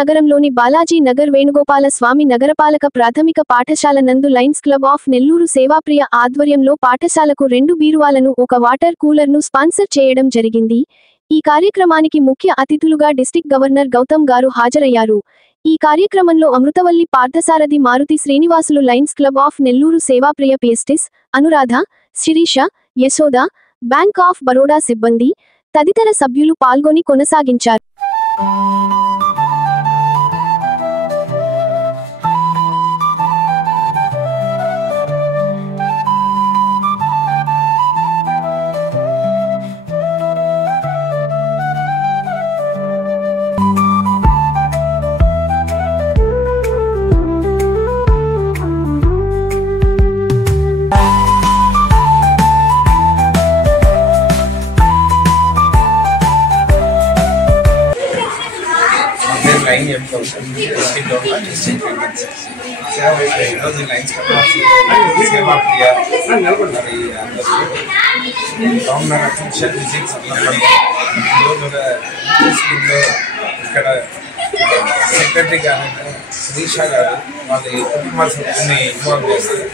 నగరంలోని బాలాజీ నగర్ వేణుగోపాల స్వామి నగరపాలక ప్రాథమిక పాఠశాల నందు Lions Club of Nellore Sevapriya ఆధ్వర్యంలో పాఠశాలకు 2 బీరువాలను ఒక వాటర్ కూలర్ను స్పాన్సర్ చేయడం జరిగింది. ఈ కార్యక్రమానికి ముఖ్య అతిథులుగా డిస్ట్రిక్ట్ గవర్నర్ గౌతమ్ గారు హాజరయ్యారు. ఈ కార్యక్రమంలో Amruthavalli Parthasarathi Maruthi Srinivasulu Lions Club of Nellore Sevapriya పేస్టిస్ అనురాధ శిరీష యశోద బ్యాంక్ ఆఫ్ బరోడా సిబ్బంది తదితర సభ్యులు పాల్గొని కొనసాగించారు. సెక్రటరీ గారు శ్రీష గారు వాళ్ళ కుటుంబ సభ్యుల్ని ఇన్వాల్వ్ చేస్తారు.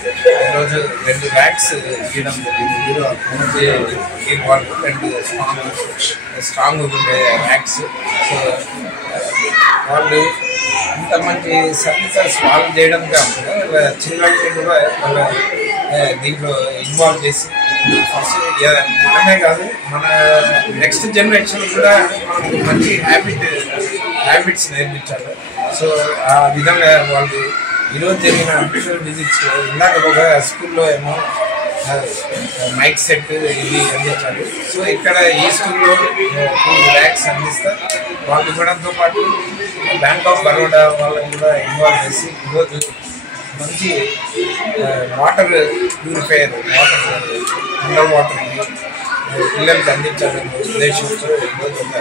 ఈరోజు 2 ర్యాక్స్ ఇవ్వడం జరిగింది. వాళ్ళు 2 స్ట్రాంగ్ ఉండే ర్యాక్స్. సో వాళ్ళు ఇంత మంచి సర్వీసెస్ వాళ్ళు చేయడం కాకుండా చిన్నవాళ్ళని కూడా వాళ్ళ దీంట్లో ఇన్వాల్వ్ చేసి ఫస్ట్ మనమే కాదు మన నెక్స్ట్ జనరేషన్ కూడా మనకు మంచి హ్యాబిట్స్ నేర్పించాలి. సో ఆ విధంగా వాళ్ళు ఈరోజు జరిగిన అఫీషియల్ విజిట్స్ ఇందాక ఒక స్కూల్లో ఏమో మైక్ సెట్ ఇవి అందించాలి. సో ఇక్కడ ఈ స్కూల్లో 2 ర్యాక్స్ అందిస్తారు. వాళ్ళు ఇవ్వడంతో పాటు బ్యాంక్ ఆఫ్ బరోడా వాళ్ళని కూడా ఇన్వాల్వ్ చేసి ఈరోజు మంచి వాటర్ ప్యూరిఫైయర్ అండర్ వాటర్ పిల్లలకి అందించాలనే ఉద్దేశంతో ఈరోజు ఒక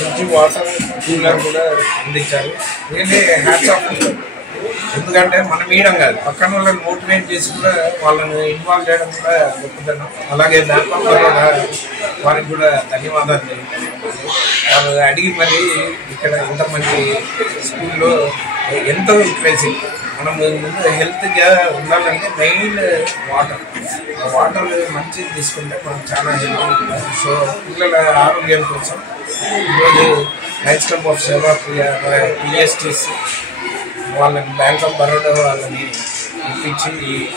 మంచి వాటర్ కూలర్ కూడా అందించారు. Really hats off. ఎందుకంటే మనం ఇవ్వడం కాదు, పక్కన వాళ్ళని మోటివేట్ చేసి కూడా వాళ్ళని ఇన్వాల్వ్ చేయడం కూడా గొప్పతనం. అలాగే బ్యాంక్ ఆఫ్ బరోడా వారికి కూడా ధన్యవాదాలు. వాళ్ళు అడిగి మరి ఇక్కడ ఇంత మంచి స్కూల్లో ఎంతో ఇంట్రెస్టింగ్. మనం ముందు హెల్త్గా ఉండాలంటే మెయిన్ వాటర్ మంచిది తీసుకుంటే మనం చాలా హెల్త్. సో పిల్లల ఆరోగ్యం కోసం ఈరోజు Lions Club of Sevapriya PSTs వాళ్ళని బ్యాంక్ ఆఫ్ బరోడా వాళ్ళని ఇప్పించి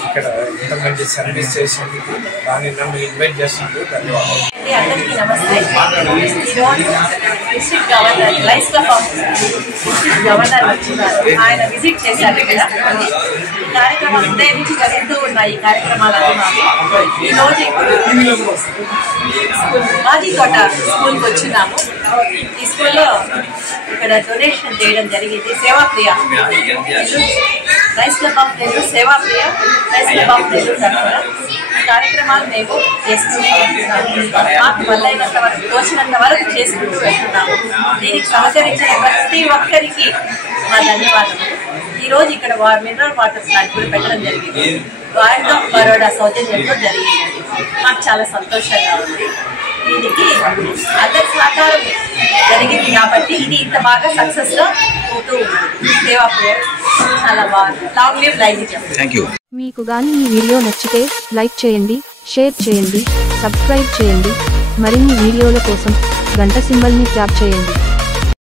ఇక్కడ ఇంత మంచి సర్వీస్ చేసినందుకు దాన్ని నన్ను ఇన్వైట్ చేసినందుకు ధన్యవాదాలు. అందరికీ నమస్తే. ఈరోజు district governor Lions Club of district governor వచ్చినారు. ఆయన విజిట్ చేశారు. ఇక్కడ కార్యక్రమాలు ఉదయం నుంచి జరుగుతూ ఉన్నాయి. ఈ కార్యక్రమాలన్నీ మాకు ఈరోజు మాదికోట స్కూల్కి వచ్చినాము. ఈ స్కూల్లో ఇక్కడ డొనేషన్ చేయడం జరిగింది. Sevapriya Lions Club of Nellore Sevapriya Lions Club of Nellore తరఫున కార్యక్రమాలు మేము చేసుకుంటూ వెళ్తున్నాము. మాకు వల్లైనంత వరకు తోచినంత వరకు చేసుకుంటూ వెళ్తున్నాము. దీనికి సహకరించిన ప్రతి ఒక్కరికి మా ధన్యవాదాలు. ఈరోజు ఇక్కడ మినరల్ వాటర్ ప్లాంట్ కూడా పెట్టడం జరిగింది. బ్యాంక్ ఆఫ్ బరోడా సౌజన్యంతో జరిగింది. మాకు చాలా సంతోషంగా ఉంది. దీనికి అందరి సహకారం జరిగింది కాబట్టి ఇది ఇంత బాగా సక్సెస్గా పోతూ సేవాప్రియ చాలా బాగా లాంగ్ లివ్ లైవ్. మీకు గాని ఈ వీడియో నచ్చితే లైక్ చేయండి, షేర్ చేయండి, సబ్స్క్రైబ్ చేయండి. మరిన్ని వీడియోల కోసం గంట సింబల్ని ట్యాప్ చేయండి.